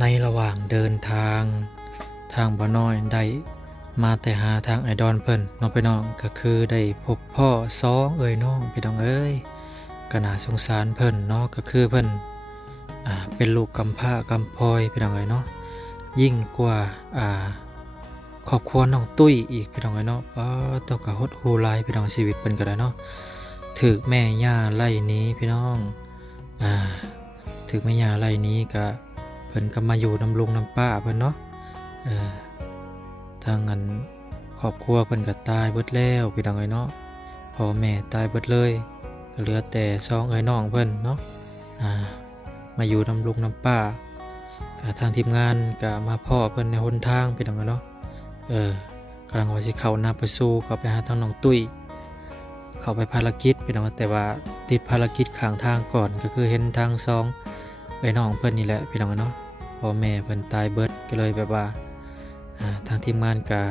ในระหว่างเดินทางทางบ่น้อยได้มาแต่หาทางไอดอลเพิ่นน้องพี่น้องก็คือได้พบพ่อสองเอ่ยน้องพี่น้องเอ้ยก็น่าสงสารเพิ่นเนาะก็คือเพิ่นเป็นลูกกำพร้ากำพร้อยพี่น้องเอ้ยเนาะยิ่งกว่าครอบครัวน้องตุ้ยอีกพี่น้องเอ้ยเนาะต้องก็หดหู่หลายพี่น้องชีวิตเพิ่นก็ได้เนาะถูกแม่ย่าไล่หนีพี่น้องถูกแม่ย่าไล่หนีก็เพิ่นก็มาอยู่นำลุงนำป้าเพิ่นเนาะทางอันครอบครัวเพิ่นก็ตายเบิดแล้วพี่น้องเอ้ยเนาะพ่อแม่ตายเบิดเลยก็เหลือแต่สองเอ้ยน้องเพิ่นเนาะมาอยู่นำลุงนำป้าก็ทางทีมงานก็มาพ่อเพิ่นในหนทางพี่น้องเอ้ยเนาะกำลังว่าสิเข้านาไปสู่เข้าไปหาทางน้องตุ้ยเข้าไปภารกิจพี่น้องแต่ว่าติดภารกิจข้างทางก่อนก็คือเห็นทางสองเอ้ยน้องเพิ่นนี่แหละพี่น้องเอ้ยเนาะพ่อแม่เพิ่นตายเบิดก็เลยแบบว่าทางทีมงานก็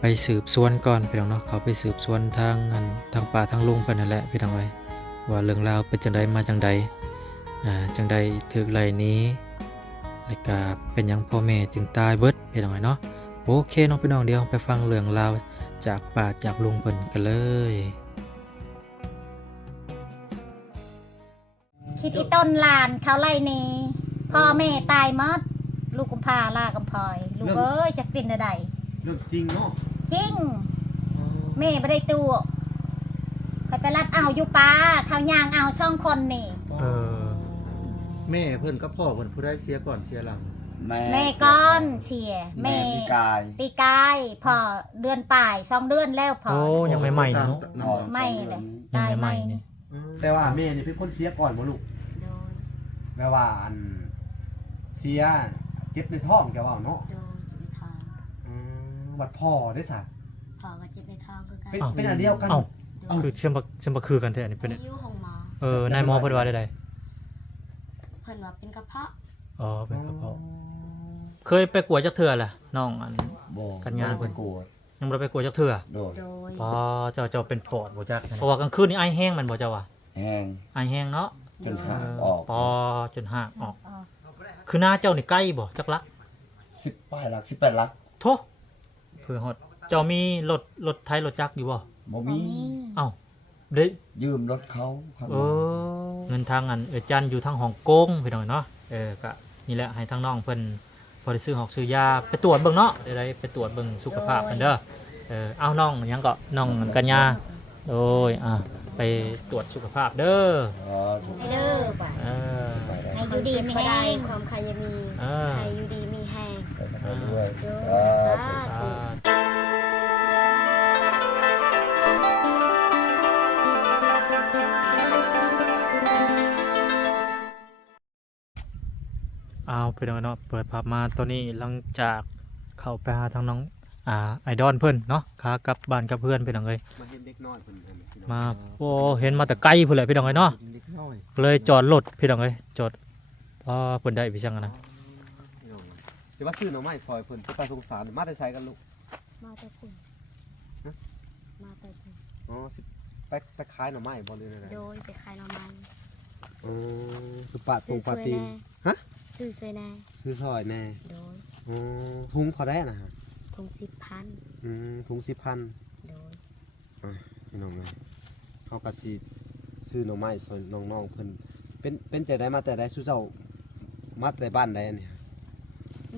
ไปสืบสวนก่อนพี่น้องเนาะเขาไปสืบสวนทางป่าทางลุงเพิ่นนั่นแหละพี่น้องเอ้ยว่าเรื่องราวเป็นจังไดมาจังใดจังใดถูกไล่หนีแล้วก็เป็นหยังพ่อแม่จึงตายเบิดพี่น้องเอ้ยเนาะโอเคน้องพี่น้องเดี๋ยวไปฟังเรื่องราวจากป่าจากลุงเพิ่นกันเลยคิดอีต้นลานเขาไล่หนีพ่อแม่ตายหมดลูกกำพร้าล่ากำพร้อยลูกเอ้ยจะเป็นอะไร เรื่องจริงเนาะ จริงแม่ไม่ได้ตัวใครไปรัดเอาอยู่ป้าเขายางเอาช่องคนนี่ แม่เพิ่นกับพ่อเพิ่นผู้ได้เสียก่อนเสียหลัง แม่ก้อนเสียแม่ ปีกาย พอเดือนป่าย2 เดือนแล้วพอ โอ้ยังไม่ใหม่เนาะ ไม่เลย ยัง ตาย ไม่ให ไม่ ม่นี่ แต่ว่าแม่นี่เป็นคนเสียก่อนบ่ลูก โดน แปลว่าอันเสียเจ็บในท้องแกว่าเนาะ โดนจะไปทอง วัดพ่อได้ซะ พอก็จะไปทองคือกัน เป็นอันเดียวกัน เอ้าคือเชื่อมบ่คือกันแท้นี่เป็น อายุของหมอ นายหมอเพิ่นว่าได้ เพิ่นว่าเป็นกระเพาะ อ๋อเป็นกระเพาะเคยไปกวดจักเทื่อล่ะน้องอัน บ่ กันยาเพิ่น โกรธ ยังบ่ได้ไปกวดจักเทื่อ โดด โดย พอเจ้าเป็นปอดบ่จักเพราะว่ากลางคืนนี่ไอแห้งมันบ่เจ้าว่ะ แห้ง ไอแห้งเนาะ จนขาดออก ปอจนหากออก คือหน้าเจ้านี่ใกล้บ่จักลัก 10ป้ายหลัก18หลัก โทเพื่อฮอดเจ้ามีรถไทยรถจักรอยู่บ่ บ่มี เอ้าได้ ยืมรถเขาครับ เงินทางอันจันอยู่ทางฮ่องกงพี่น้องเนาะก็นี่แหละให้ทางน้องเพิ่นพอได้ซื้อหอกซื้อยาไปตรวจเบิ่งเนาะได้ไปตรวจเบิ่งสุขภาพเพิ่นเด้อเอาน้องหยังก็น้องกัญญาโอ้ยไปตรวจสุขภาพเด้อ อ๋อถูก ให้เด้อบ่ เออ ไปได้ ให้อยู่ดีมีแห้ง ความขยันมี เออ ให้อยู่ดีมีแห้ง ไปได้ด้วย โดย สา สา ธุ ธุ เอาไปดูเนาะเปิดภาพมาตัวนี้หลังจากเข้าไปหาทางน้องไอดอลเพิ่นเนาะขากลับบ้านกับเพื่อนพี่น้องเอ้ย มาเห็นเด็กน้อยเพิ่นอันนี้พี่น้อง มาโอ้เห็นมาแต่ไกลพุ่นแหละพี่น้องเอ้ยเนาะ เด็กน้อย เลยจอดรถพี่น้องเอ้ยจอดพอเพิ่นได้พี่จังอะนะ พี่น้องเดี๋ยวว่าซื้อหน่อไม้ซอยเพิ่นเพื่อการสงสารมาแต่ไสกันลูก มาแต่คุณ ฮะ มาแต่คุณ อ๋อสิไปขายหน่อไม้บ่เลยอะไร โดยไปขายหน่อไม้ คือปาตรงปาตีน ฮะ ซื้อสวยแน่ ซื้อซอยแน่ โดย ทุงเขาได้นะฮะ คง10,000 ถุง10,000 โดย พี่น้องเลยเขากะสิซื้อหน่อไม้ส่วนน้องๆเพิ่นเป็นแต่ได้มาแต่ได้สู้เจ้ามาแต่บ้านใดอันนี้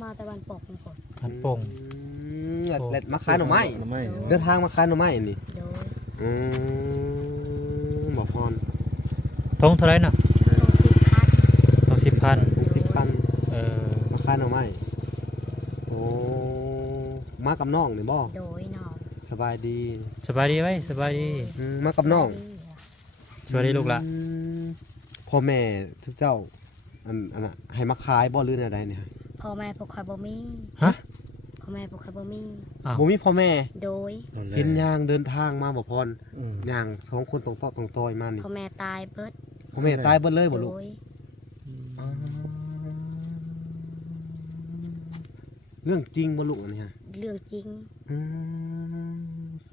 มาแต่วันปอกมันก่อน หันโป่ง แล้วมาขายหน่อไม้เดินทางมาขายหน่อไม้อันนี้ โดย บอกพร ทงเท่าไหร่น่ะ คง10,000 ต้อง10,000 ถุง10,000มาขายหน่อไม้โอ้มากับน้องนี่บ่ โดยน้อง สบายดี สบายดีไหมสบายดี มากับน้อง สบายดีลูกละ พ่อแม่ทุกเจ้าอันน่ะให้มาขายบ่หรืออะไรเนี่ย พ่อแม่พวกคอยบ่มี ฮะ พ่อแม่พวกคอยบ่มี อ้าว บ่มีพ่อแม่ โดย เห็นย่างเดินทางมาบ่พรย่างสองคนตรงต่อตรงตอยมานี่ พ่อแม่ตายเบิด พ่อแม่ตายเบิดเลยบ่ โด ลูก ย เรื่องจริงบ่ลูกอันนี้ฮะ เรื่องจริง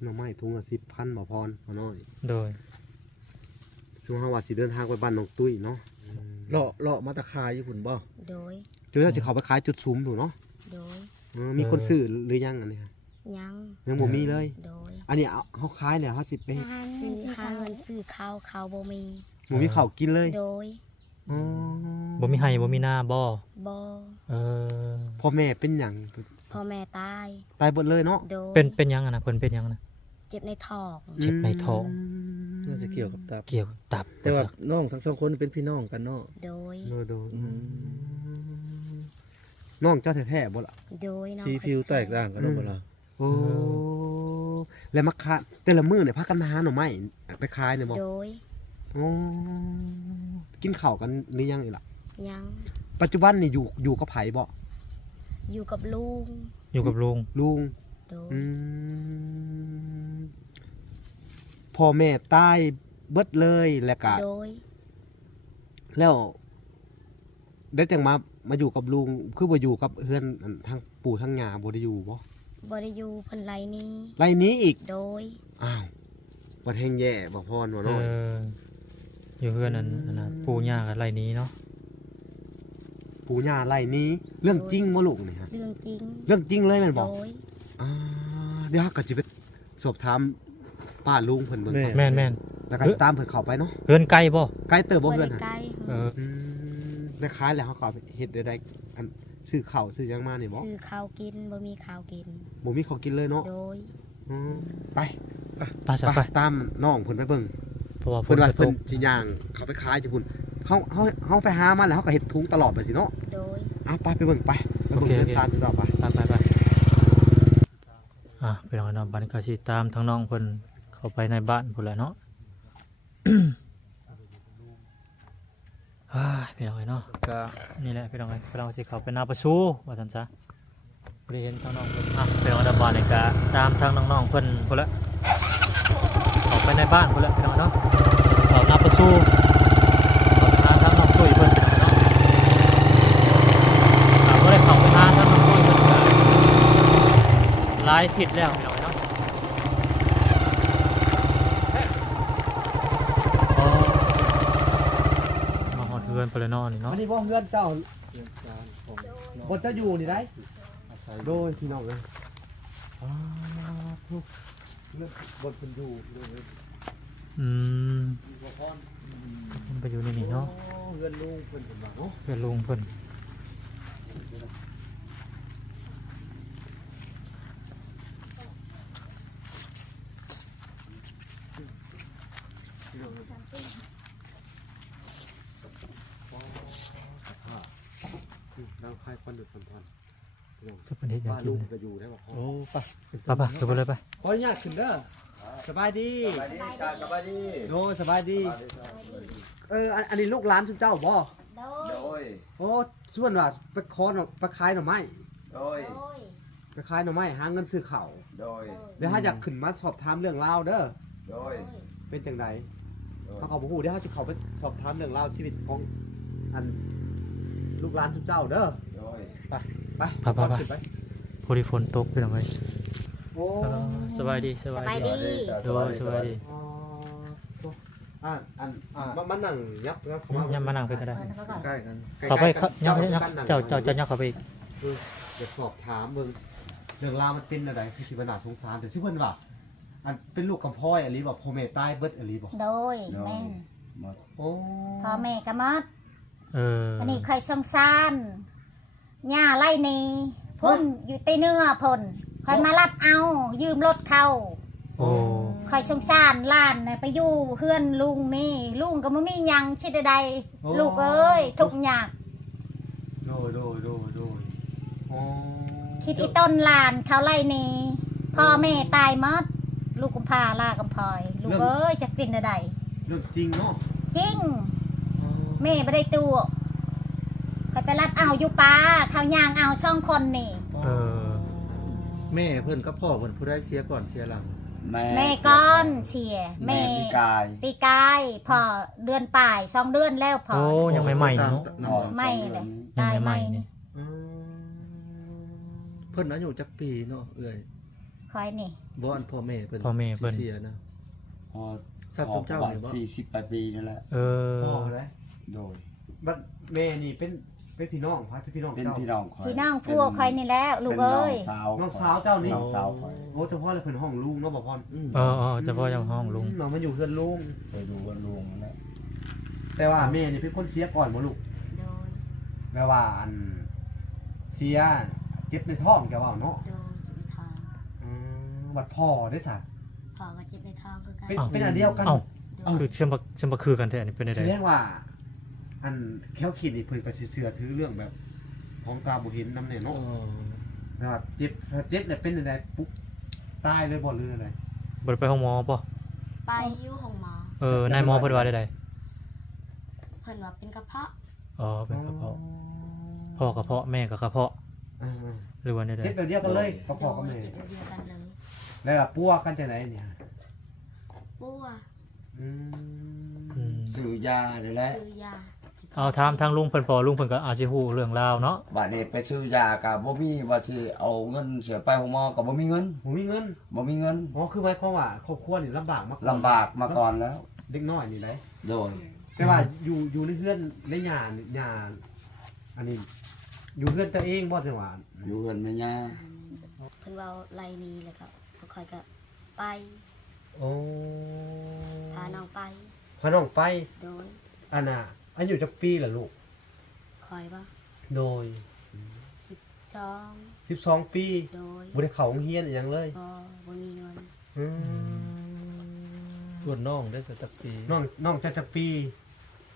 หน่อไม้ถุงละ10,000บ่พรพ่อน้อย โดย ช่วงเฮาว่าสิเดินทางไปบ้านน้องตุ้ยเนาะ เลาะมาตะคายอยู่พุ่นบ่ โดย จุดที่จะเขาไปขายจุดซุ้มถูกเนาะ โดย มีคนซื้อหรือยังอันนี้ฮะ ยัง ยังบ่มีเลย โดย อันนี้เอาเขาขายแล้วเขาสิไป ซื้อหาเงินซื้อข้าวบ่มี บ่มีข้าวกินเลย โดย อ๋อ บ่มีไห้บ่มีหน้าบ่ บ่ เออ พ่อแม่เป็นหยัง พ่อแม่ตาย ตายหมดเลยเนาะ โดย เป็นหยังอะนะเพิ่นเป็นหยังนะ เจ็บในท้อง เจ็บในท้อง น่าจะเกี่ยวกับตับ เกี่ยวกับตับ แต่ว่าน้องทั้งสองคนเป็นพี่น้องกันเนาะ โดย โดยน้องเจ้าแท้ๆบ่ล่ะ โดยน้อง สีผิวแตกต่างกันเนาะบ่ล่ะ โอ้แล้วมาขายแต่ละมื้อเนี่ยพากันหาหน่อไม้ไปขายเนี่ยบ่ โดย โอ้กินข้าวกันหรือยังอีกล่ะ ยัง ปัจจุบันนี่อยู่กับไผบ่ อยู่กับลุง อยู่กับลุง ลุง โดย พ่อแม่ตายเบิดเลยแล้วก็ โดย แล้วได้จังมาอยู่กับลุงคือบ่อยู่กับเฮือนอันทางปู่ทางย่าบ่ได้อยู่บ่ บ่ได้อยู่เพิ่นไรนี้ ไรนี้อีก โดย อ้าวบ่แห่งแย่บ่พรบ่ เอ น้อย ออยู่เฮือนอันน่ะปู่ย่ากับไรนี้เนาะ ปู่ย่าไรนี้เรื่องจริงบ่ลูกนี่ฮะ เรื่องจริง เรื่องจริงเลยแม่นบ่ โดย อ่าเดี๋ยวก็สิไปสอบถามป้าลุงเพิ่นเบิ่งก่อน แม่น แล้วก็ตามเพิ่นเข้าไปเนาะ เฮือนไกลบ่ ใกล้เติบบ่ บ่ เฮือ ได้ นน่ะ ไกล เออ ได้ขายแล้วเขาก็เอาไปเฮ็ดได้อันซื้อข้าวซื้อหยังมานี่บ่ ซื้อข้าวกินบ่มีข้าวกิน บ่มีข้าวกินเลยเนาะ โดย ไป ไปซะไป ตามน้องเพิ่นไปเบิ่ง เพราะว่าฝ เพิ่ น นว่า จะต เพิ่น ก สิย่างเขาไปขายอยู่พุ่นเฮาไปหามาแล้วเฮาก็เฮ็ดถุงตลอดไปสิเนาะ โดย ไปเบิ่งไปเบิ่งเรือนซานต่อไป ไปไปลองเนาะบัดนี้ก็สิตามทางน้องเพิ่นเข้าไปในบ้านพุ่นแหละเนาะ พี่น้องเนาะก็นี่แหละพี่น้องพี่น้องสิเข้าไปหน้าประตูว่าซั่นซะบ่ได้เห็นทางน้องเพิ่นพี่น้องในบ้านนี่ก็ตามทางน้องๆเพิ่นพุ่นละออกไปในบ้านพุ่นละพี่น้องเนาะเข้าหน้าประตูเข้าไปหาทางน้องตุ้ยเพิ่นพี่น้องเนาะบ่ได้เข้าไปหาทางน้องตุ้ยเพิ่นก็หลายทิศแล้วพี่น้องเนาะมาฮอดเฮือนไปแล้วเนาะนี่เนาะ อันนี้บ่เฮือนเจ้าบ่เจ้าอยู่นี่ได้โดยพี่น้องเอ้ยทุกเฮือนบ่เพิ่นอยู่เลย มันไปอยู่ในนี่เนาะ เฮือนลุงเพิ่นว่าเนาะ เพื่อนลุงเพิ่น เราคลายควันดุดควัน จะเป็นเฮ็ดหยัง บ้าน กิ ลุ น ง เนี่ย ก็อยู่ได้บ่พอ โอ้ไป ไปๆเดี๋ยวไปเลยไป ขออนุญาตขึ้นเด้อสบายดี สบายดีจ้าสบายดี โดสบายดีอันนี้ลูกหลานทุกเจ้าบ่ โด โด ย ย โอ้ส่วนว่าไปขอไปขายหน่อไม้ โดย โดย ไปขายหน่อไม้หาเงินซื้อข้าว โดย เดี๋ยวถ้าอยากขึ้นมาสอบถามเรื่องราวเด้อ โดย เป็นจังได โดย เขาก็บ่ฮู้เดี๋ยวเขาจะเข้าไปสอบถามเรื่องราวชีวิตของอันลูกหลานทุกเจ้าเด้อ โดย ไป ไป ขึ้นไป พอดีฝนตกไปหน่อย โอ้ สบายดี สบายดี โดยสบายดี มานั่งยับนะเขา ย่ำมานั่งไปก็ได้ ใกล้กัน เข้าไปยับเจ้ายับเข้าไปอีก จะสอบถามมึงเรื่องราวมันเป็นอะไรคือสิบนาสงสารแต่ชื่อเพิ่นว่าอันเป็นลูกกำพร้อยอะไรบอกพ่อแม่ตายเบิดอะไรบอก โดยแม่น โอ้ พ่อแม่ก็หมด อั นนี้เคยสงสารหญ้าไล่นี่พุ่นอยู่ใต้เนื้อพุ่นคอยมารับเอายืมรถเขา โอ้ คอยสงสารหล้านน่ะไปอยู่เพื่อนลุงนี่ลุงก็ไม่มีหยังชิดใดๆลูกเอ้ยทุกอย่าง โดโอ้ คิดอีต้นหลานเขาไล่นี่พ่อแม่ตายหมดลูกกำพร้าลากำพร้อยลูกเอ้ยจะกินอะไร เรื่องจริงเนาะ จริงแม่ไม่ได้ตัวคอยไปรัดเอาอยู่ป้าเขาย่างเอาช่องคนนี่ แม่เพิ่นกับพ่อเพิ่นผู้ใดเสียก่อนเสียหลัง แม่ก้อนเสีย แม่ปีกาย ปีกายพอเดือนป่าย2 เดือนแล้วพอ โอ้ยังไม่ใหม่เนาะ ไม่เลย ยังไม่ใหม่นี่ เพิ่นอายุจักปีเนาะเอ้ย คอยนี่ บ่อันพ่อแม่เพิ่น พ่อแม่เพิ่น สิเสียนะ พอ ทรัพย์สมเจ้า ประมาณ นี่บ่ 48 ปีนั่นแหละ เออ พ่ออะไร โดย บัดแม่นี่เป็นพี่น้องพาพี่น้อง เป็น เจ้า พี่น้องคอย พี่น้องพวกใครนี่แหล้วลูกเอ้ย น้องสาวเจ้านี่ น้องสาวคอย โอ้เฉพาะเลยเพิ่นห้องลุงเนาะบ่พร เออเฉพาะยังห้องลุง น้องมันอยู่เพื่อนลุง ไปดูวันลุงแล้ว แต่ว่าแม่นี่เป็นคนเสียก่อนบ่ลูก โดย แม่ว่าอันเสียเจ็บในท้องแกว่าเนาะ โดยเจ็บในท้อง บัดพ่อได้ซะ พ่อก็เจ็บในท้องคือกัน เป็นอันเดียวกัน เอ้า โดย คือเชื่อมคือกันแท้อันนี้เป็นได้ แสดงว่า อันแค่คิดนี่เพิ่นก็สิเชื่อถือเรื่องแบบ ของตาบ่เห็นนำแน่เนาะแต่ว่าเจ็บเนี่ยเป็นจังไดปุ๊บตายเลยบ่หรืออะไร บ่ได้ไปห้องหมอป่ะ ไปอยู่ห้องหมอ นายหมอเพิ่นว่าได้ เพิ่นว่าเป็นกระเพาะ อ๋อเป็นกระเพาะพ่อกระเพาะแม่ก็กระเพาะ อ่า หรือว่าได้ เจ็บแบบเดียวกันเลยกับพ่อกับ โด แม่ ยเจ็บเดียวกันเลย แล้วล่ะปัวกันจังไดเนี่ย ปัว อืม ซื้อยาได้แล้ว ซื้อยา เอาถามทางลุงเพิ่นพอลุงเพิ่นก็อาจสิฮู้เรื่องราวเนาะ บัดนี้ไปซื้อยาก็บ่มีว่าสิเอาเงินเสียไปโรงหมอก็บ่มีเงิน ผมมีเงิน บ่มีเงิน อ๋อคือหมายความว่าครอบครัวนี่ลำบากมาก ลำบากมาก่อนแล้ว เด็กน้อยนี่ได้ โดย แต่ว่าอยู่ในเฮือนในหญ้าอันนี้ อยู่เฮือนตัวเองบ่จังหวะ อยู่เงินแม่ย่า เพิ่นเว้าไล่นี้แล้วก็บ่ค่อยก็ไป โอ้ พาน้องไป พาน้องไป โดย อันน่ะอายุจักปีล่ะลูก คอยบ่ โดย 12 12 ปี โดย บ่ได้เข้าโรงเรียนอีหยังเลย บ่มีเงิน อืม ส่วนน้องได้สักจักปี น้องจักปี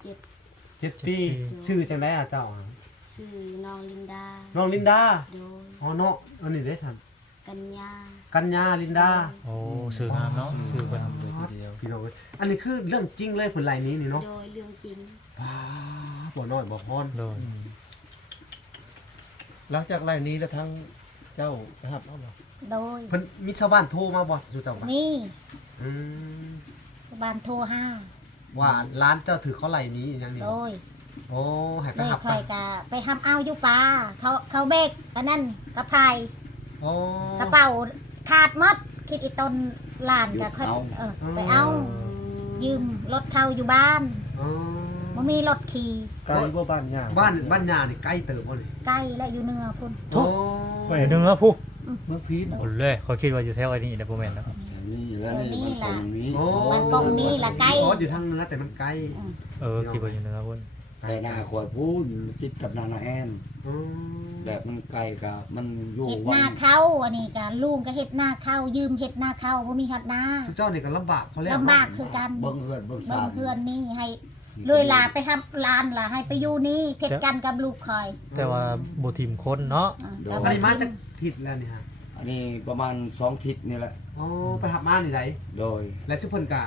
เจ็บ 7 ปีชื่อจังได๋เจ้า ชื่อน้องลินดา น้องลินดา โดย อ๋อเนาะอันนี้เด้ท่าน กัญญา กัญญาลินดา โอ้สื่องามเนาะสื่อเพิ่น เลยทีเดียว พี่น้องเอ้ยอันนี้คือเรื่องจริงเลยผลลายนี้นี่เนาะ โดยเรื่องจริง บ่น้อยบ่พร โดย หลังจากไล่นี้แล้วทั้งเจ้านะครับเอาบ่ โดย เพิ่นมีชาวบ้านโทรมาบ่อยู่เจ้าว่า นี่ อืม บ้านโทรห้า ว่าร้านเจ้าถือเขาไล่นี้อหย่างนี้ โดย โอ้ให้ไป แม่ หับ คอยกะไปทำเอาอยู่ป่าเขาเบกอันนั้นกระพาย โอ้ กระเป๋าขาดหมดคิดอีต้นหลานกะค่อยไปเอา ยืมรถเขาอยู่บ้าน อ๋อ บ่มีรถขี่ ไกลบ่บ้านย่าง บ้านยานี่ใกล้เติบบ่นี่ ใกล้และอยู่เหนือพุ่น โอ้ ไปเนื้อผู้ เมืองพีน โอ้เลยเขาคิดว่าอยู่แถวไอ้นี่นะบ่แม่นเนาะ นี่แล้วนี่มันตรงนี้ โอ้ มันตรงนี้ละใกล้ อ๋ออยู่ทางเหนือแต่มันไกล คิดว่าอยู่เนื้อพุ่น แต่หน้าขวดพูนจิตกับนานาแอน อืม แบบมันไกลกับมันอยู่ เฮ็ดห วั น้าน เข้าอันนี้กะลุงก็เฮ็ดหน้าเข้ายืมเฮ็ดหน้าเข้าบ่มีหัดหน้า ทุกเจ้านี่ก็ลำบากเขาแล้ว ลำบากคือกัน เบิ่งเฮือนเบิ่ง เบิ่ สาง ม เพื่อนนี่ให้เลยลาไปทำลานล่ะให้ไปอยู่นี่เพชรกันกับลูกคอย แต่ว่าบ่ทีมคนเนาะ แล้ว อันนี้มาจากทิศแล้วนี่ฮะ อันนี้ประมาณ2ทิศนี่แหละ อ๋อไปหับมานี่ได โดย แล้วทุกเพิ่นก็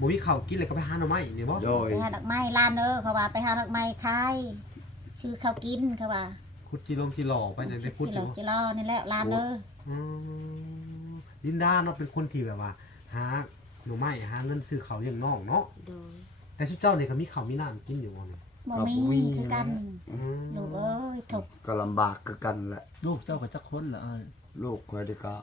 บ่มีข้าวกินเลยก็ไปหาหน่อไม้นี่บ่ โดย ไปหาดอกไม้ลานเขาว่าไปหาดอกไม้ขายชื่อเขากินเขาว่า ขุดกิโลไปเนี่ยได้ขุด กิ อ โล ยู่ กิโลนี่แหละลานอืมลินดาเนาะเป็นคนที่แบบว่าหาหน่อไม้หาเงินซื้อข้าวเลี้ยงน้องเนาะ โดย แต่ชุดเจ้านี่ก็มีข้าวมีน้ำกินอยู่บ่นี่ บ่มีคือกันลูกเอ้ยถูก ก็ลำบากคือกันแหละ ลูกเจ้าก็จักคนละอ้าย ลูกคอยได้ก็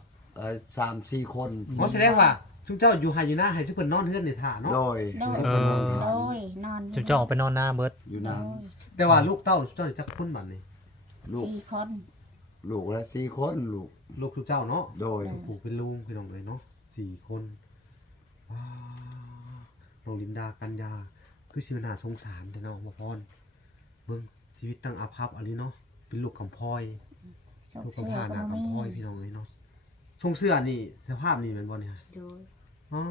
3-4 คน อ๋อแสดงว่าชุดเจ้าอยู่ไห้อยู่หน้าให้ชุดเพิ่นนอนเฮือนนี่ท่าเนาะ โดย โดย เพิ่นนอน โด ทาน ยนอน จุ๊บจ้องออกไปนอนหน้าเบิด อยู่ โด น้ ย แต่ว่าลูกเต้าชุดเจ้านี่จักคนบัดนี่ ำลูก 4 คน ลูกละ4 คนลูก ลูกชุดเจ้าเนาะ โดย ผูกเป็นลุงพี่น้องเลยเนาะ4 คนว้าวน้องลินดากัญญาคือสิน่าสงสารแต่น้องบ่พรเบิ่งชีวิตตั้งอาภัพอะไรเนาะเป็นลูกกำพร้อย สก ลูก เสื้ กำ อ พร้าห ก็ น้า บ่มี กำพร้อยพี่น้องเลยเนาะทรงเสื้อนี่สภาพนี่แม่นบ่เนี่ย โดย อ๋อ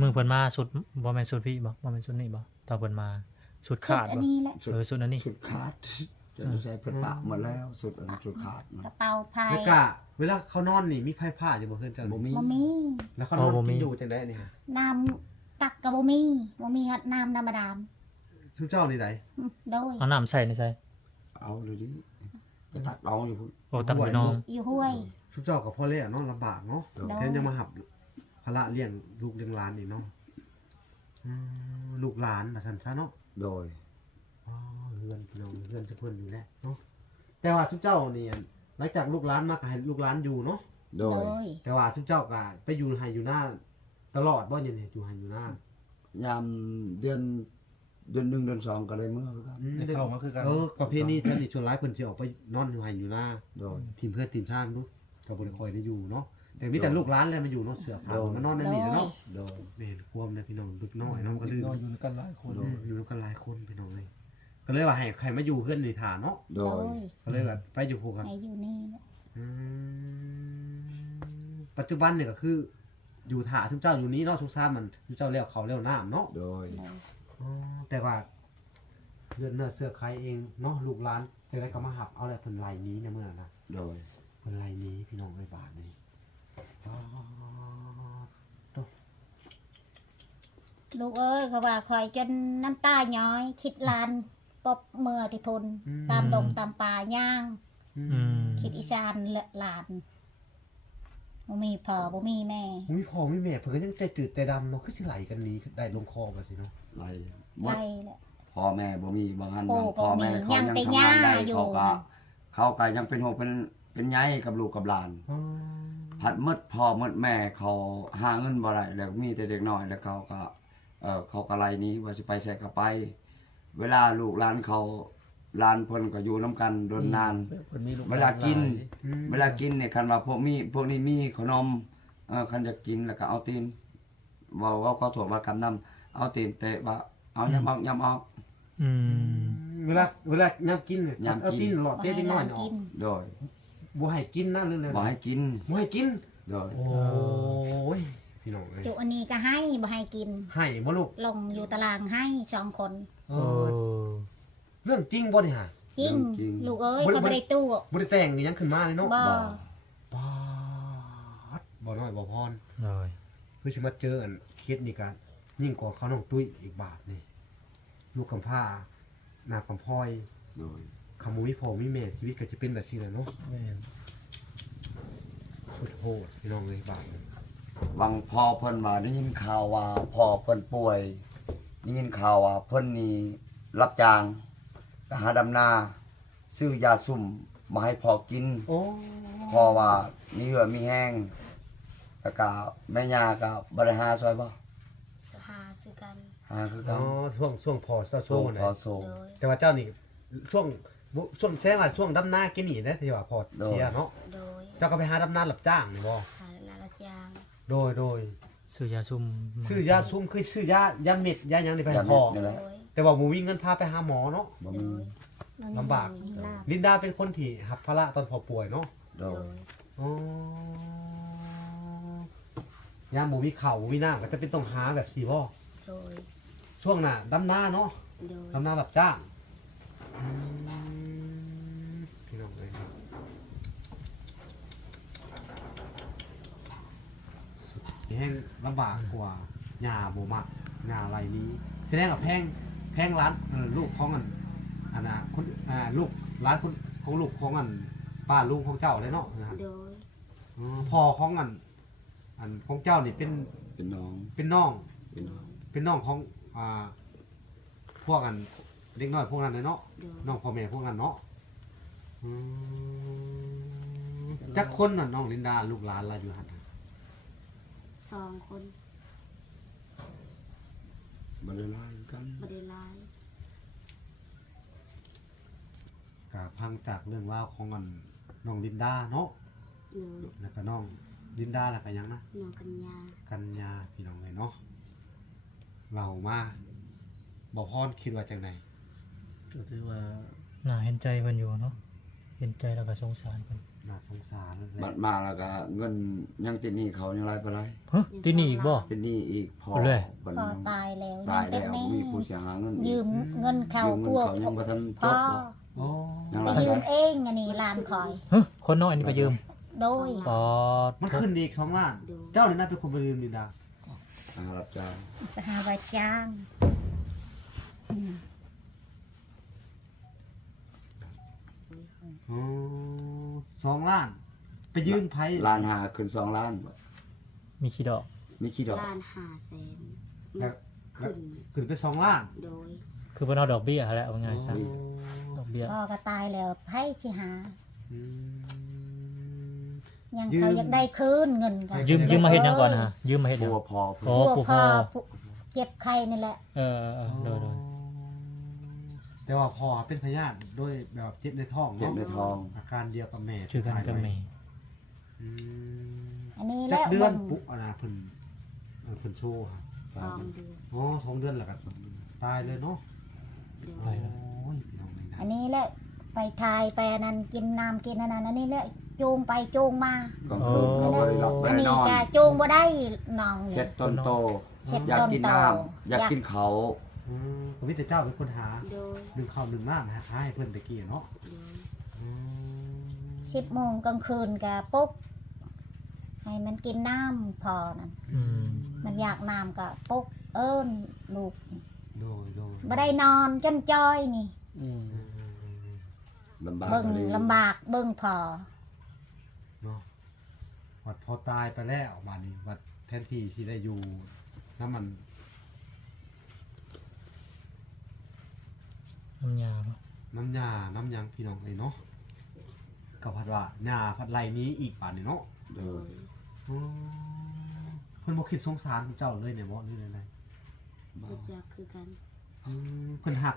มึงเพิ่นมาสุดบ่แม่นสุดพี่บ่แม่นสุดนี่บ่ตอนเพิ่นมาสุดขาด อัน บ่ นี้แหละ สุดอันนี้ สุดขาดจะใช้เพิ่นปะหมดแล้วสุดอันนั้นสุดขาด กระเป๋าพาย แล้วก็เวลาเขานอนนี่มีไผผ้าอยู่บ่เฮือนเจ้า บ่ นี่ มี บ่มี แล้วเขานอนกินอยู่จังได๋นี่ฮะ น้ำตักก็บ่มีหัดน้ำธรรมดา ชุดเจ้านี่ได โดย เอาน้ำใส่ในใส่ เอาเลยดิไปตักเอาอยู่พุ่น โอ้ตักพี่น้อง อยู่ห้วย ชุดเจ้ากับพ่อแล่เนาะลำบากเนาะ โดย แทนจะมาหับภาระเลี้ยงลูกเลี้ยงหลานนี่เนาะลูกหลานว่าซั่นซะเนาะ โดย อ๋อเฮือนพี่น้องเฮือนทุกเพิ่นนี่แหละเนาะแต่ว่าชุดเจ้านี่หลังจากลูกหลานมาก็ให้ลูกหลานอยู่เนาะ โด โด ย ย แต่ว่าชุดเจ้าก็ไปอยู่ให้อยู่หน้าตลอดบ่เนี่ยอยู่ให้อยู่หน้า ยามเดือน เดือน1เดือน2ก็เลยเมื่อคือกัน ได้เข้ามาคือกัน ประเพณีที่ชนร้ายเพิ่นสิออกไปนอนอยู่ไห้อยู่หน้า โดย ทีมเพื่อนทีมชาติลูกก็บ่ได้คอยได้อยู่เนาะแต่มีแต่ลูกหลานแหละมาอยู่เนาะเสือผ้ามันมานอนในนี่เนาะ โดย แม่นความเนี่ยพี่น้องดึกน้อยเนาะก็ลืม นอนอยู่กันหลายคน อยู่กันหลายคนพี่น้องเลยก็เลยว่าให้ใครมาอยู่เพื่อนในฐานเนาะ โด โด ย ย ก็เลยแบบไปอยู่พวกกัน ให้อยู่นี่แหละ อืมปัจจุบันเนี่ยก็คือ อยู่ถาทุกเจ้าอยู่นี้เนาะทุกซ้ำมันทุกเจ้าเลี้ยวเขาเลี้ยวน้ำเนาะ โดย อ๋อแต่ว่าเพื่อนเนื้อเสื้อใครเองเนาะลูกหลานจะได้ก็มาหับเอาอะไรเพิ่นไล่นี้เนี่ยเมื่อนะ โดย เพิ่นไล่นี้พี่น้องไอ้บาทนี่อ๋อ ลูกเอ้ยเขาว่าคอยจนน้ำตาย้อย คิดลานปบเมื่อที่พลตามดงตามป่าย่าง อืม คิดอีสานเลอะหลานบ่มีพ่อบ่มีแม่ อุ้ยพ่อไม่แม่เพิ่นก็ยังใจจืดใจดำเนาะคือสิไหลกันหนี้ได้ลงคอแบบนี้เนาะ ไล่หมด ไล่แหละ พ่อแม่บ่มีบางอัน โอ้ บางพ่อแม่ บ่มี เขายัง ยังแต่ ทำงานได้ ย่าอยู่ เขาก็ยังเป็นห่วงเป็นใยกับลูกกับหลาน อ๋อ ผัดมืดพ่อมืดแม่เขาหาเงินบ่ได้แล้วมีแต่เด็กน้อยแล้วเขาก็เขาก็ไล่หนี้ว่าสิไปใส่ก็ไป เวลาลูกหลานเขาหลานเพิ่นก็อยู่นํกันโดนนาน เพิ่นมีลูก เวลากิน อืม เวลากินเนี่ยคันว่าพวกนี้มีขนมคันจะกินแล้วก็เอาตีนเว่าเขาถั่วว่ากำนำเอาตีนเตะว่าเอายำออกยำออก อืม เวลายามกินเนี่ย ยามกิน เอาตีนหลอดเต้นิดหน่อย บ่ให้หลาน เนาะ กิน โดย บ่ให้กินนะเรื่อง บ่ให้กิน บ่ให้กิน โดย โอ้ยพี่น้องเอ้ย จุอันนี้ก็ให้บ่ให้กิน ให้บ่ลูก ลงอยู่ตารางให้2คน เอ โอ้ อเรื่องจริงบ่นี่ฮะ จริง จริง ลูกเอ้ย บ่ได้ เขาบ่ได้ตู้ บ่ได้แต่งนี่ยังขึ้นมาเลยเนาะ บ่ ปาดบ่น้อยบ่พร เลย เพื่อสิมาเจออันเคสนี่กันยิ่งกว่าเขาน้องตุ้ยอีกบาทนี่ลูกกำพร้าหน้ากำพร้อย โดย ขโมยพ่อมีแม่ชีวิตก็จะเป็นแบบนี้แหละเนาะ แม่น สุดโหดพี่น้องเลยบาทนี่ วังพ่อเพิ่นมาได้ยินข่าวว่าพ่อเพิ่นป่วยได้ยินข่าวว่าเพิ่นนี่รับจ้างไปหาดำนาซื้อยาซุ่มมาให้พ่อกิน โอ้ เพราะว่ามีเหือมีแห้งแล้วก็แม่ย่าก็บ่ได้หาซอยบ่ หาซื้อกัน หาคือ อ๋ กั อน ช่วงพอซะโซ่ โซ่ นะ พอโซ่ โดย แต่ว่าเจ้านี่ช่วงแท้ว่าช่วงดำนากินนี่นะที่ว่าพอเที่ยเนาะ โดย เจ้าก็ไปหาดำนาหลับจ้างนี่บ่ หาลาละจาง โดย ซื้อยาซุ่ม ซื้อยาซุ่มคือซื้อยายาเม็ดยาหยังนี่ไปให้ ยา พ่อ เม็ดนี่แหละ โดย แต่ว่าบ่มีเงินพาไปหาหมอเนาะ บ่ โด มี ย ลำบาก ลาบ ลินดาเป็นคนที่รับภาระตอนพ่อป่วยเนาะ โด โด ย ย อ๋อยามบ่มีข้าวบ่มีน้ำก็จะเป็นต้องหาแบบสิบ่ โดย ช่วงน่ะดำนาเนาะ โดย ดำนารับจ้างพี่น้องเอ้ยแห้งลำบากกว่าหญ้าบ่มักหญ้าไรนี้แสดงว่าแพงร้านลูกของอันน่ะคนลูกร้านคนของลูกของป้าลุงของเจ้าเลยเนาะนะครับ โดย พ่อของอันของเจ้านี่เป็น เป็นน้อง เป็นน้อง เป็นน้อง เป็นน้องของพวกเด็กน้อยพวกนั้นเลยเนาะ โดย น้องพ่อแม่พวกนั้นเนาะจักคนน่ะน้องลินดาลูกหลานเราอยู่หัน 2 คน บ่ได้ลายกัน บ่ได้หลาย กาพังจากเรื่องราวของน้องลินดาเนาะ โดย แล้วก็น้องลินดาแล้วก็ยังนะ น้องกัญญา กันยาพี่น้องเลยเนาะเรามาบ่พรคิดว่าจังได ก็ถือว่า น่าเห็นใจเพิ่นอยู่เนาะเห็นใจแล้วก็สงสารเพิ่น น่าสงสารเลย บัดมาแล้วก็เงินยังติดหนี้เขายังหลายบ่หลาย ฮะที่นี่อีกบ่ ติดหนี้อีกพอ เอาเลย บัด พ่อ ยัง ตายแล้ว ตาย เป็ แล้ น ว แม่ มีผู้เสียหาเงินอีก ยืมเงินเขา ยืม พ เงิน วก เขายังบ่ทันจ พ่อบ บ่ โอ้ ยัง ไป หลาย ยืมเองอันนี้หลานคอย ฮะคนน้อยนี่ก็ยืม โดย ปอด มันขึ้นอีก2 ล้าน โดย เจ้านี่น่าเป็นคนไปยืมลินดา รับจ้าง ไปหาว่าจ้างอืม อ๋อ2 ล้าน ไปยืมไผ ล้านหาขึ้น2ล้านบ่ มีขี้ดอก มีกี่ดอก ล้าน5แสน แล้ว ขึ้น ขึ้นไป2 ล้าน โดย คือเพิ่นเอาดอกเบี้ยแหละเอาง่ายๆซะ อ๋อ ดอกเบี้ย พ่อก็ตายแล้วไผสิหา อืม ยัง ยืม เขาอยากได้คืนเงินกัน ยืมมาเฮ็ดหยังก่อนนะฮะยืมมาเฮ็ดห บั ยัง วพอ โอ้ พวก ผู้ พ่ พ่ อ อ เจ็บไข้นี่แหละ โดย แต่ว่าพอเป็นพยาธิด้วยแบบเจ็บในท้อง เจ็บ เนาะ ในท้อง อาการเดียวกับแม่ ชื่อกันกับแม่ อืม อันนี้ จั แล้ ก ว เดือน เบิ่ง ปุ๊บอะนะเพิ่นโชว์ครับ 2 เดือน อ๋อ2 เดือนแล้วก็ตายเลยเนาะ โด ไป ย แล้ว โอ้ยพี่น้องเลยนะ อันนี้แหละไปทายไปอันนั้นกินน้ำกินอันนั้นอันนี้แหละจูงไปจูงมาก ลางคืนก็บ่ได้หลับบ่ อัน ได้ นี้ นอน ก็จูงบ่ได้น้อง เช็ดต้นโต เช็ด อยาก ต้น กิน โต น้ำอยากกินเขาว พระพุทธเจ้าเป็นคนหา โดย หนึ่งข้าวหนึ่งน้ำนะฮะให้เพิ่นตะกี้เนาะ โดย 10 โมงกลางคืนก็ปุ๊บให้มันกินน้ำพอนั่น อืม มันอยากน้ำก็ปุ๊บเอิ้นลูก โดย บ่ได้นอนจนจ้อยนี่ ลำบาก เบิ่ง เลย ลำบากเบิ่งพอ เนาะวัดพอตายไปแล้วบ้านนี้วัดแทนที่ที่ได้อยู่น้ำมัน น้ำยาบ่ น้ำยาน้ำหยังพี่น้องเลยเนาะกับพัดว่าหญ้าพัดไรนี้อีกป่านนี้เนาะ โดย เพิ่นบ่คิดสงสารเจ้าเลยเนี่ยบ่นี่เลย บ่จักคือกัน เพิ่นหัก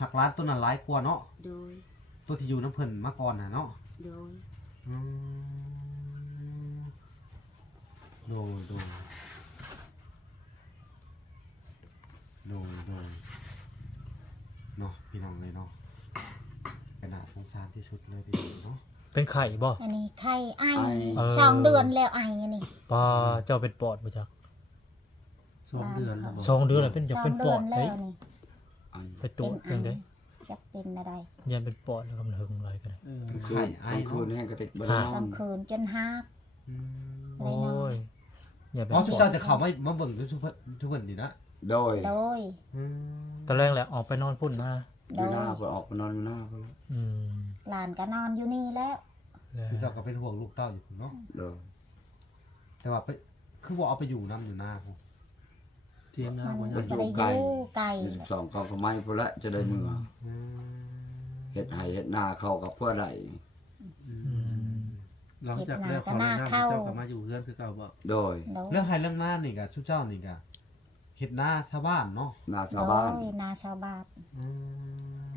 หักร้านต้นนั้นหลายกว่าเนาะ โดย ตัวที่อยู่น้ำเพิ่นมาก่อนน่ะเนาะ โดย โดยเนาะพี่น้องเลยเนาะขนาดสงสารที่สุดเลยพี่น้องเนาะ เป็นไข่บ่ อันนี้ไข้ไอ เออ 2 เดือนแล้วไออันนี้ ปลาเจ้าเป็นปอดบ่จัก 2 เดือนแล้วบ่ 2 เดือนแล้วเป็นจะเป็น 2 ป เดื อ อ ด นแล้ เฮ้ยว นี่ อัน ไปตรวจจังได๋ จะเป็นอะไร ยันเป็นปอดแล้วก็มันหึงหลายก็ได้ คืนกลางคืนแห้งกระติกบ่ได้น ก อ ลาน งคืนจนหัก โอ้ยอย่าเป็น อ๋อ ป ชุด อด เจ้าจะเข้ามาเบิ่งทุกเพิ่นดีนะ โดย โดย ตอนแรกแหละออกไปนอนพุ่นมา อ โด ยู่ ย หน้าเพิ่นออกไปนอนอยู่หน้าเพิ่นแล้ว อืม หลานก็นอนอยู่นี่แล้ว แล้ว ชุดเจ้าก็เป็นห่วงลูกเต้าอยู่เนาะ โดย แต่ว่าไปคือบ่เอาไปอยู่น้ำอยู่หน้าพวก เทียงหน้าบ่ มัน ยัง ก็ได้อยู่ไก่ 22เขาก็ไม่พุ่นละจะได้มือเฮ็ดให้เฮ็ดนาเขาก็เพื่อได้ อืม หลังจากแล้วเขาแล้วเจ้าก็มาอยู่เฮือนคือเก่าบ่ โดย โดย เรื่องไห้เรื่องหน้านี่กะชุดเจ้านี่กะเฮ็ดหน้าชาวบ้านเนาะ นาชาวบ้าน โดยนาชาวบ้าน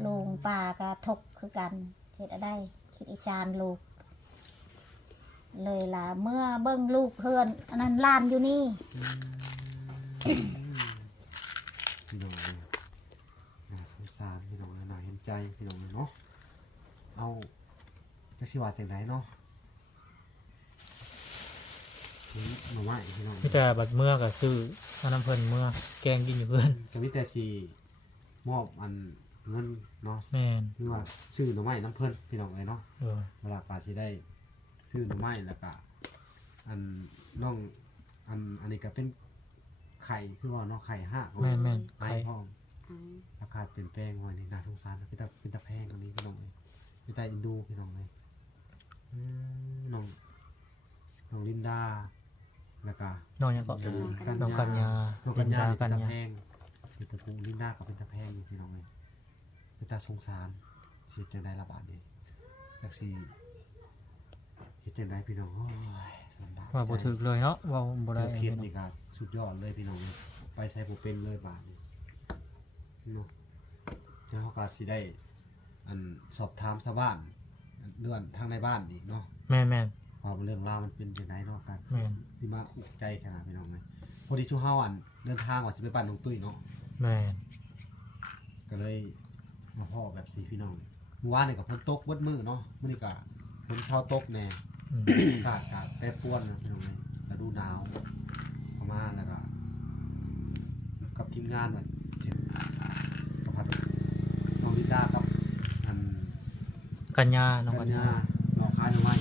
ลุงป้าก็ทกคือกันเฮ็ดอะไรคิดอีสานลูก เลยล่ะเมื่อเบิ่งลูกเพื่อนอันนั้นหลานอยู่นี่ พี่น้องเลยน่าสงสารพี่น้องเลยน่าเห็นใจพี่น้องเลยเนาะเอาจักสิว่าจังไดเนาะหน่อไม้พี่น้อง มีแต่บัดเมื่อก็ซื้ออันน้ำเพิ่นเมื่อแกงกินอยู่เพิ่น ก็มีแต่สิมอบอันเงินเนาะ แม่น หรือว่าซื้อหน่อไม้น้ำเพิ่นพี่น้องเลยเนาะ เออ เวลาปาสิได้ซื้อหน่อไม้แล้วก็อันน้องอันนี้ก็เป็นไข่คือว่าเนาะไข่ห้า แม่นแม่น ไข่ ไข่ พร้อม อัน ราคาเปลี่ยนแปลงวันนี้น่าสงสารนะเป็นตาแพงตรงนี้พี่น้องเลยเป็นตาอินดูพี่น้องเลยน้องลินดาแล้วก็ น้องหยังก็น้องกัญญา น้อง ลิ กัญ น ญา ดา เป็ กัน ญ ตา ญา แพงเป็นตาปูลินดากับเป็นตาแพงอยู่พี่น้องเลยเป็นตาสงสารเสียจังได้ระบาดนี้จากสี่เฮ็ดจังได้พี่น้องโอ้ยลำบาก ว่าบ่ถึกเลยเนาะว่าบ่ได้ เทียบนี่ก็สุดยอดเลยพี่น้องเลยไปใช้ผู้เป็นเลยบาทนี้เนาะแล้วเขาก็สิได้ อันสอบถามชาวบ้านเรื่องทางในบ้านอีกเนาะ แม่นแม่น ความเรื่องราวมันเป็นยังไงเนาะกัน แม่น สิมาอุกใจขนาดพี่น้องเลยพอดีช่วงเฮาอันเดินทางว่าจะไปบ้านน้องตุ้ยเนาะ แม่น ก็เลยมาพ่อแบบสีพี่น้องเมื่อวานนี่กับฝนตกเบิดมือเนาะมื้อนี้ก็ฝนเช้าตกแน่ อืม อากาศก็แปรปรวนนะพี่น้องเลยฤดูหนาวเข้ามาแล้วก็กับทีมงานมันเช่นกับพัดน้องลินดากับอัน กัญญาน้อง กั กั ญ ญ ญา ญา หลอกขายหน่อไม้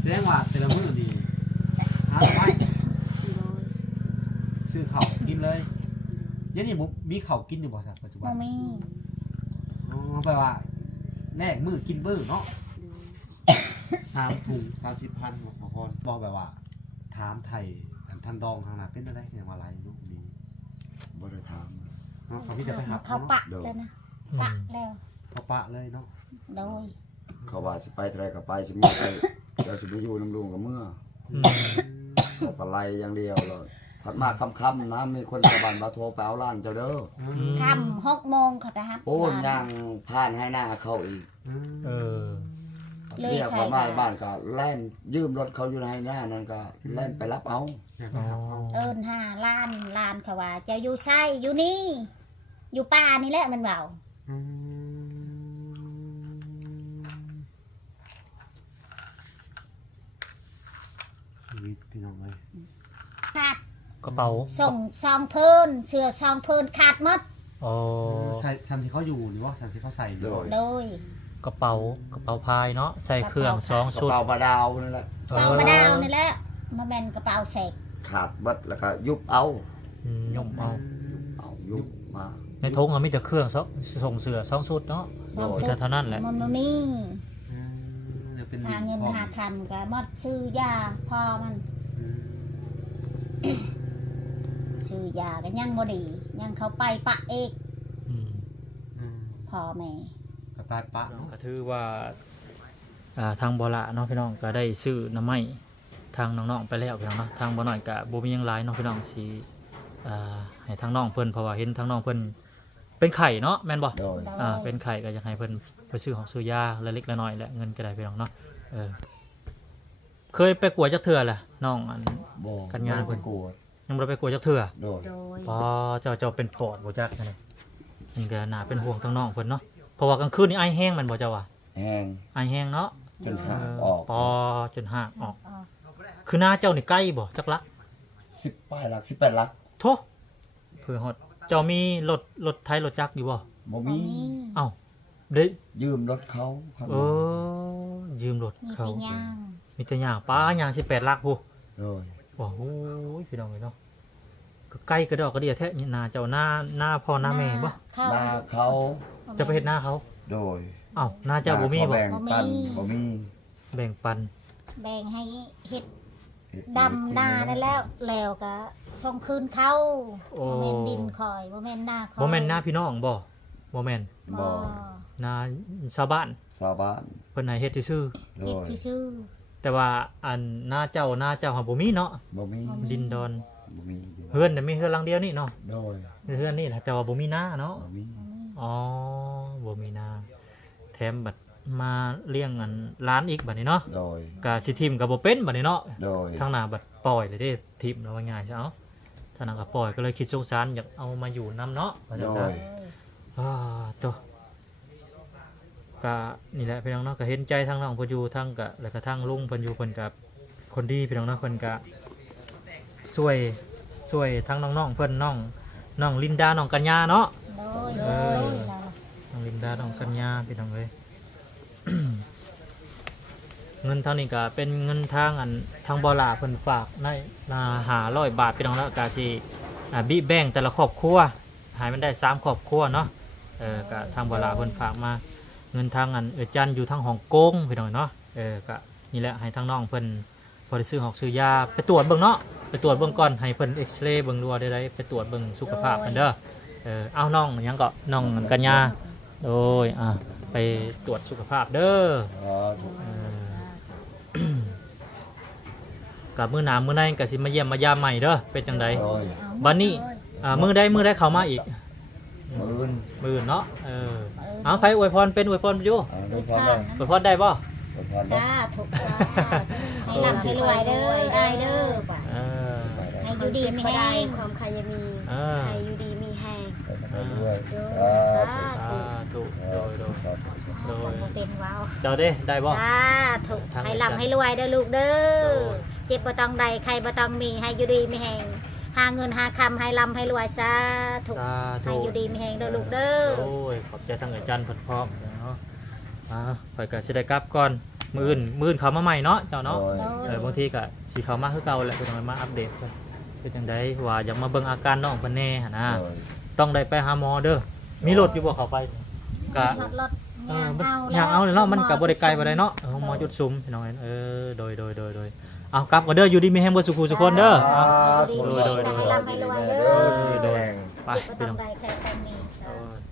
แสดงว่าแต่ละมื้อนี่หาหน่อไม้ โดย ซื้อข้าวกินเลยเดี๋ยันนี่บุมีข้าวกินอยู่บ่ครับปัจจุบั บ่ น มี อ๋อแปลว่าแลกมื้อกินเบิ่เนาะ โดย 3 ถุง 30,000ของพรบอกแบบว่าถามไทยอันท่านดองทางนั้นเป็นอะไรอย่างว่าหลายลูกดี บ่ได้ถาม เนาะเขาพี่จะไปหา เขาปะเลยนะปะแล้ว เขาปะเลยเนาะ โดย เขาว่าสิไปเท่าไรก็ไปสิมื้อไปเดี๋ยวสิไปอยู่น้ำลุงกับเมื่อ อืม เขาก็ไล่อย่างเดียวเลย ผัดมาค่ำๆนะมีคนชาวบ้านมาโทรไปเอาร้านเจ้าเด้อ ค่ำ6 โมงเขาไปครับ โอ้ยยังผ่านให้หน้าเขาอีก เออ เลย เรียก ใคร เขามา มา บ้านก็แล่นยืมรถเขาอยู่ในหน้านั่นก็แล่นไปรับเอา เอิ้น5 ล้านเขาว่าเจ้าอยู่ไสอยู่นี่อยู่ป่านี่แหละมันเว้า ชีวิตพี่น้องเลย ขาด กระเป๋า ส่งซองเพิ่นเสื้อซองเพิ่นขาดหมด โอ้ ใส่ชั้นที่เขาอยู่หรือว่าชั้นที่เขาใส่อยู่ โดย กระเป๋ากระเป๋าพายเนาะใส่เครื่องสอง กระ ชุด เป๋าปลาดาวนั่นแหละ กระเป๋าบะดาวนี่แหละมาแม่นกระเป๋าเสก ขาดเบัดแล้วก็ยุบเอา ยุ่มเอา เอายุบมา ในทงมีแต่เครื่องส่งเสือสองชุดเนาะ ซอง มี สุ แต่ ด เท่านั้นแหละ มันบ่มี เดี๋ยวเป็น หาเงินหาคำก็หมดซื้อยาพอมันซื้อยาก็ยังบ่ดียังเขาไปปะเอก อืม พ่อแม่ กระตายปะเนาะ ก็ถือว่าทางบละเนาะพี่น้องก็ได้ซื้อน้ำไม้ทางน้องๆไปแล้วพี่น้องเนาะทางบ่น้อยก็บ่มีหยังหลายเนาะพี่น้องสิให้ทางน้องเพิ่นเพราะว่าเห็นทางน้องเพิ่นเป็นไข่เนาะแม่นบ่ โดย เป็นไข่ก็อยากให้เพิ่นไปซื้อของซื้อยาเล็กๆน้อยๆแหละเงินก็ได้พี่น้องเนาะเคยไปกวดจักเทื่อแหละน้องอัน บ่ กันงาน เพิ่นกวด ยังบ่ได้ไปกวดจักเทื่อ โดย โดย พอเจ้าเป็นปอดบ่จักนั่นนี่นี่ก็น่าเป็นห่วงทางน้องเพิ่นเนาะเพราะว่ากลางคืนนี่ไอแห้งมันบ่เจ้าว่า แห้ง ไอแห้งเนาะ จนหากออก ปอจนหากออก คือหน้าเจ้านี่ใกล้บ่จักลัก 10ป้ายหลัก18หลัก โทเพื่อฮอดเจ้ามีรถไทยรถจักรอยู่บ่ บ่มี เอ้าได้ ยืมรถเขาครับ ยืมรถ มี เขา ไปย่าง มีแต่ย่างป้าย่าง18ลักพู้ โดย โอ้โหพี่น้องเนาะก็ใกล้กระดอกกระเดียแท้นี่นาเจ้าหน้าพ่อหน้าแม่บ่ เข้า หน้าเขา จะไปเฮ็ดหน้าเขา โดย เอ้าหน้าเจ้าบ่มี หน้ บ่ แบ่งปันบ่มี แบ่งปัน แบ่งให้เฮ็ด เฮ็ ดำนาได้แล้วก็ส่งคืนเขา โอ้ บ่แม่นดินคอยบ่แม่นหน้าคอย บ่แม่นหน้าพี่น้องบ่บ่แม่น บ่ หน้าชาวบ้าน ชาวบ้าน เพิ่นให้เฮ็ดซื่อ โด เฮ็ด ย ซื่อ ๆแต่ว่าอันหน้าเจ้าหาบ่มีเนาะ บ่มี ดินดอน บ่มี เฮือนแต่ะมีเฮือนหลังเดียวนี่เนาะ โดย เฮือนนี่แหละแต่ว่าบ่มีหน้าเนาะ บ่มี อ๋อบ่มีหน้าแถมบัดมาเลี้ยงอันร้านอีกบัดนี้เนาะ โดย กะสิทิมก็บ่เป็นบัดนี้เนาะ โดย ทางหน้าบัดปล่อยเลยเด้ทิมแล้วว่าง่ายซะเอ้าทางหน้าก็ปล่อยก็เลยคิดสงสารอยากเอามาอยู่นํเนาะว่าจัง โด ซั่น ย ตัวก็นี่แหละพี่น้องเนาะก็เห็นใจทางน้องเพิ่นอยู่ทางก็แล้วก็ทางลุงเพิ่นอยู่เพิ่นก็คนดีพี่น้องเนาะเพิ่นก็ช่วยทั้งน้องๆเพิ่นน้องลินดาน้องกัญญาเนาะ ๆโดย เออ เรา น้องลินดาน้องกัญญาพี่น้องเอ้ย เงินเท่านี้ก็เป็นเงินทางทางบลาเพิ่นฝากใน500 บาทพี่น้องแล้วก็สิบิแบ่งแต่ละครอบครัวให้มันได้3ครอบครัวเนาะก็ทางบลาเพิ่นฝากมาเงินทางจันอยู่ทางฮ่องกงพี่น้องเนาะก็นี่แหละให้ทางน้องเพิ่นพอได้ซื้อหอกซื้อยาไปตรวจเบิ่งเนาะไปตรวจเบิ่งก่อนให้เพิ่นเอ็กซเรย์เบิ่งดูว่าได้ไปตรวจเบิ่งสุขภาพเพิ่นเด้อเอาน้องหยังก็น้องกัญญาโดยไปตรวจสุขภาพเด้อ อ๋อถูก กับมื้อหน้ามื้อในก็สิมาเยี่ยมมายามใหม่เด้อเป็นจังได โดย บัดนี้มื้อได้เข้ามาอีก มื้อน มื้อเนาะเอาใครอวยพรเป็นอวยพรอยู่ โดยพอได้ อวยพรได้บ่ โดยพอได้ สาธุสาให้ร่ำให้รวยเด้อได้เด้อป่ะ เออ ให้อยู่ดีมี บ่ แฮ ได้ ง ความใครจะมี เออ ให้อยู่ดีมีแฮง ไปด้วย โดย สา สา ธุ ธุ สาธุโดย บ่เป็นว้าว เจ้าได้บ่ สาธุให้ร่ำให้รวยเด้อลูกเด้อเจ็บบ่ต้องใดใครบ่ต้องมีให้อยู่ดีมีแฮงหาเงินหาคำให้ร่ำให้รวยสาธุ สาธุ ให้อยู่ดีมีแฮงเด้อลูกเด้อ โอ้ยขอบใจทางอาจารย์เพิ่นพร้อมเนาะข่อยก็สิได้กลับก่อนมื้ออื่นเข้ามาใหม่เนาะเจ้าเนาะ บางทีก็สิเข้ามาคือเก่าแหละเป็นมาอัปเดตกันเป็นจังไดว่าอยากมาเบิ่งอาการน้องเพิ่นแน่หั่นนะต้องได้ไปหาหมอเด้อมีรถอยู่บ่เข้าไปก็ รถ อยากเอาเลยเนาะมันก็บ่ได้ไกลบ่ได้เนาะหมอจุดซุมพี่น้องโดยเอากลับก็เด้ออยู่ดีมีแฮงบ่สุขทุกคนเด้อเอา ให้ร่ำให้รวยเด้อ โดยไป เจ็บบ่ พี่ ต้ น้ อ อง ง ใดใครต้องมีสาธุ